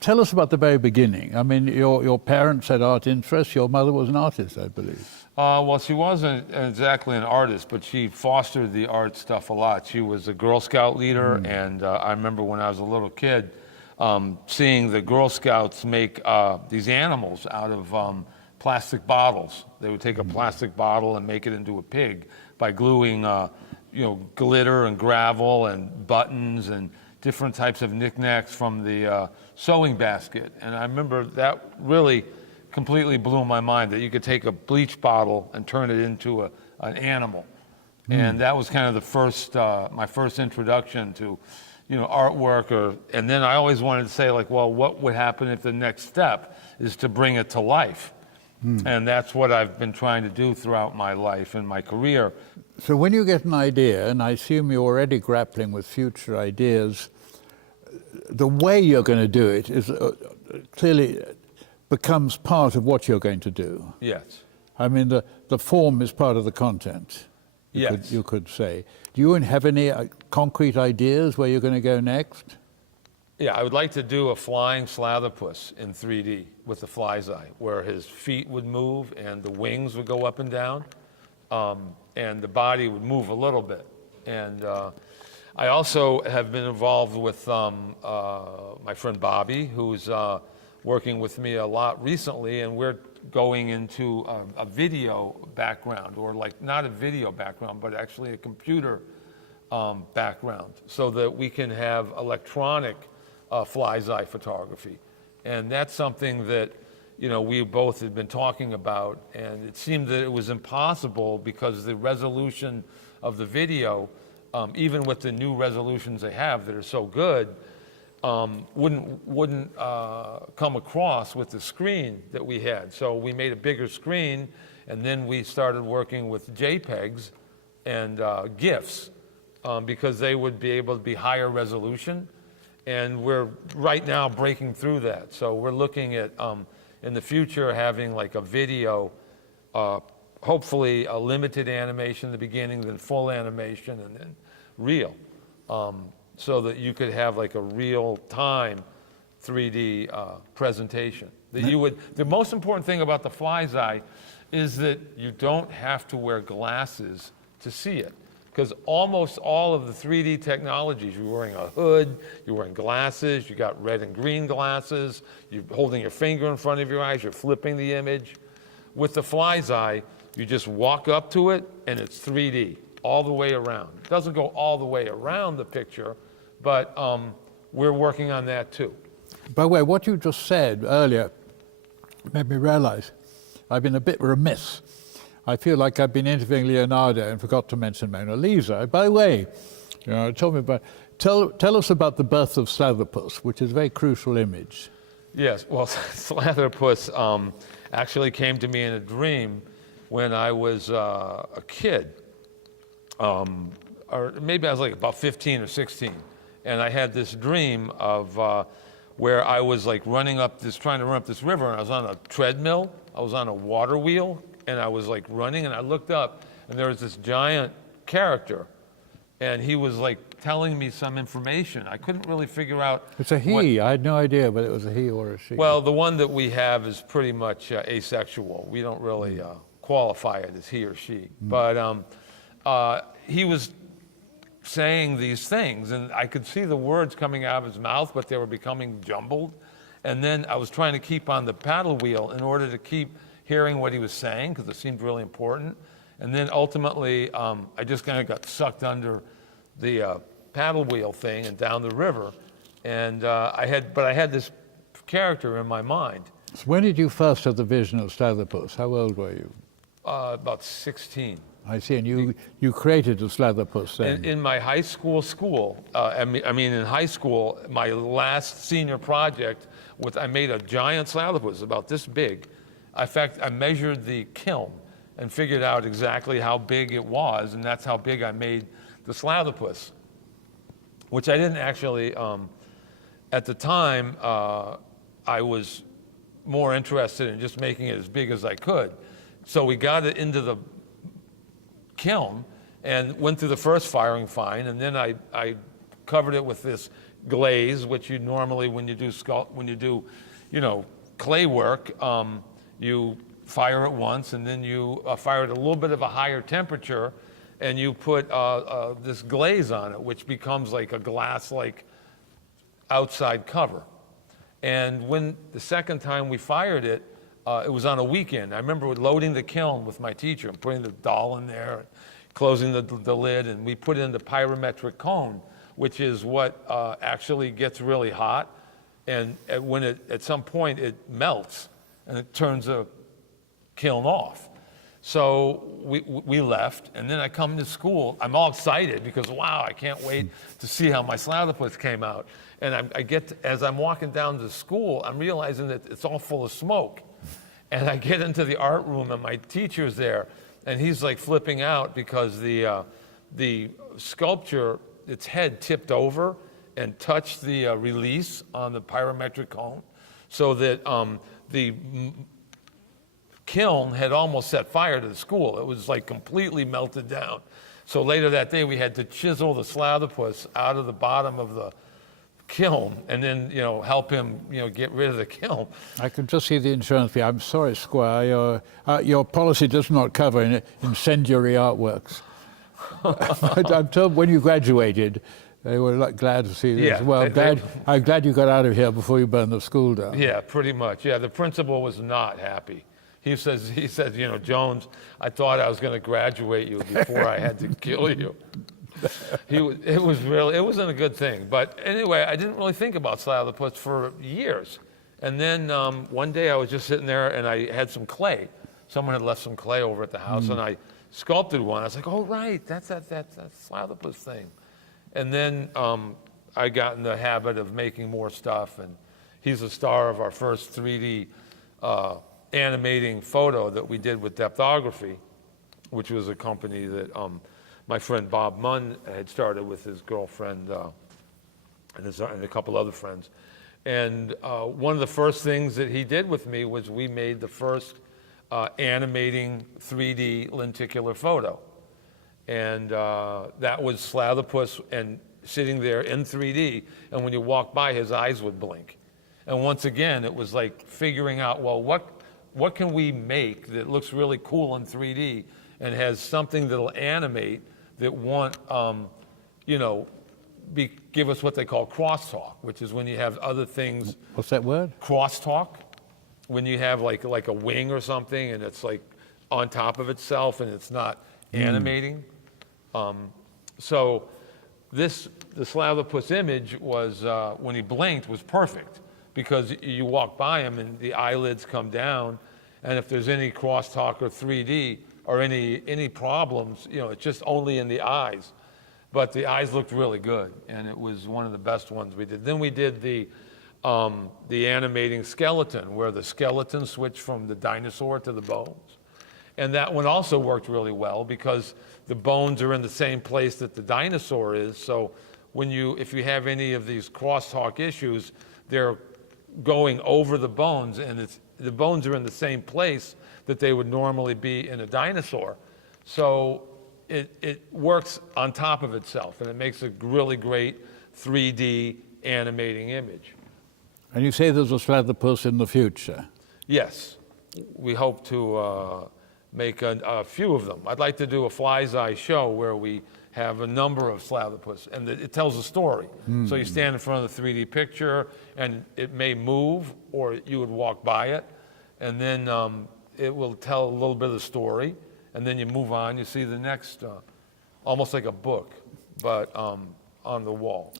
Tell us about the very beginning. I mean, your parents had art interests. Your mother was an artist, I believe. Well, she wasn't exactly an artist, but she fostered the art stuff a lot. She was a Girl Scout leader, and I remember when I was a little kid, seeing the Girl Scouts make these animals out of plastic bottles. They would take a plastic bottle and make it into a pig by gluing, glitter and gravel and buttons and different types of knickknacks from the sewing basket. And I remember that really completely blew my mind, that you could take a bleach bottle and turn it into an animal. And that was kind of the first, my first introduction to, artwork. And then I always wanted to say, like, well, what would happen if the next step is to bring it to life? And that's what I've been trying to do throughout my life and my career. So when you get an idea, and I assume you're already grappling with future ideas, the way you're going to do it is clearly becomes part of what you're going to do. Yes. I mean, the form is part of the content, you could say. Do you have any concrete ideas where you're going to go next? Yeah, I would like to do a flying Slatherpuss in 3D with the fly's eye, where his feet would move and the wings would go up and down, and the body would move a little bit. And I also have been involved with my friend Bobby, who's working with me a lot recently, and we're going into a video background, or like not a video background, but actually a computer background, so that we can have electronic fly's eye photography. And that's something that we both had been talking about, and it seemed that it was impossible because the resolution of the video, even with the new resolutions they have that are so good, wouldn't come across with the screen that we had. So we made a bigger screen, and then we started working with JPEGs and GIFs, because they would be able to be higher resolution. And we're right now breaking through that. So we're looking at, in the future, having like a video, hopefully a limited animation in the beginning, then full animation, and then real. So that you could have like a real-time 3D presentation. The most important thing about the fly's eye is that you don't have to wear glasses to see it. Because almost all of the 3D technologies, you're wearing a hood, you're wearing glasses, you got red and green glasses, you're holding your finger in front of your eyes, you're flipping the image. With the fly's eye, you just walk up to it and it's 3D all the way around. It doesn't go all the way around the picture, but we're working on that too. By the way, what you just said earlier made me realize I've been a bit remiss. I feel like I've been interviewing Leonardo and forgot to mention Mona Lisa. By the way, tell us about the birth of Slatherpuss, which is a very crucial image. Yes, well, Slatherpuss actually came to me in a dream when I was a kid, or maybe I was like about 15 or 16, and I had this dream of where I was like trying to run up this river, and I was on a treadmill, I was on a water wheel, and I was like running, and I looked up, and there was this giant character, and he was like telling me some information. I couldn't really figure out. It's a he. I had no idea whether it was a he or a she. Well, the one that we have is pretty much asexual. We don't really qualify it as he or she. But he was saying these things, and I could see the words coming out of his mouth, but they were becoming jumbled. And then I was trying to keep on the paddle wheel in order to keep hearing what he was saying, because it seemed really important. And then ultimately, I just kind of got sucked under the paddle wheel thing and down the river. And I had this character in my mind. So when did you first have the vision of Slatherpuss? How old were you? About 16. I see, and you created the Slatherpuss then. In my high school, in high school, my last senior project, I made a giant Slatherpuss about this big. In fact, I measured the kiln and figured out exactly how big it was, and that's how big I made the Slatherpuss, which I didn't actually, at the time, I was more interested in just making it as big as I could. So we got it into the kiln and went through the first firing fine, and then I covered it with this glaze, which you normally, when you do clay work, you fire it once, and then you fire it at a little bit of a higher temperature, and you put this glaze on it, which becomes like a glass-like outside cover. And when the second time we fired it, it was on a weekend. I remember loading the kiln with my teacher and putting the doll in there, closing the lid, and we put it in the pyrometric cone, which is what actually gets really hot. And when at some point it melts and it turns the kiln off. So we left, and then I come to school. I'm all excited because, wow, I can't wait to see how my Slatherpuss came out. And as I'm walking down to school, I'm realizing that it's all full of smoke. And I get into the art room, and my teacher's there, and he's like flipping out because the sculpture, its head tipped over and touched the release on the pyrometric cone, so that the kiln had almost set fire to the school. It was like completely melted down. So later that day, we had to chisel the Slatherpuss out of the bottom of the kiln, and then help him get rid of the kiln. I can just see the insurance fee. I'm sorry, Squire, your policy does not cover incendiary artworks. I'm told when you graduated, they were glad to see this. Yeah, I'm glad you got out of here before you burned the school down. Yeah, pretty much. Yeah, the principal was not happy. He says, Jones, I thought I was going to graduate you before I had to kill you. It wasn't a good thing. But anyway, I didn't really think about Slatherpuss for years. And then one day I was just sitting there, and I had some clay. Someone had left some clay over at the house, and I sculpted one. I was like, oh, right, that's that Slatherpuss thing. And then I got in the habit of making more stuff, and he's the star of our first 3D animating photo that we did with Depthography, which was a company that my friend Bob Munn had started with his girlfriend and a couple other friends. And one of the first things that he did with me was we made the first animating 3D lenticular photo. And that was Slatherpuss and sitting there in 3D, and when you walk by, his eyes would blink. And once again, it was like figuring out, well, what can we make that looks really cool in 3D and has something that'll animate that won't, give us what they call crosstalk, which is when you have other things. What's that word? Crosstalk. When you have like a wing or something, and it's like on top of itself, and it's not animating. So the Slatherpuss image was, when he blinked, was perfect, because you walk by him and the eyelids come down, and if there's any crosstalk or 3D or any problems, it's just only in the eyes. But the eyes looked really good, and it was one of the best ones we did. Then we did the animating skeleton, where the skeleton switched from the dinosaur to the bones. And that one also worked really well because the bones are in the same place that the dinosaur is. So if you have any of these crosstalk issues, they're going over the bones, and the bones are in the same place that they would normally be in a dinosaur. So it works on top of itself, and it makes a really great 3D animating image. And you say there's a Slatherpuss in the future? Yes. We hope to make a few of them. I'd like to do a fly's eye show where we have a number of Slatherpuss, and it tells a story. So you stand in front of the 3D picture, and it may move, or you would walk by it, and then it will tell a little bit of the story, and then you move on, you see the next, almost like a book, but on the wall.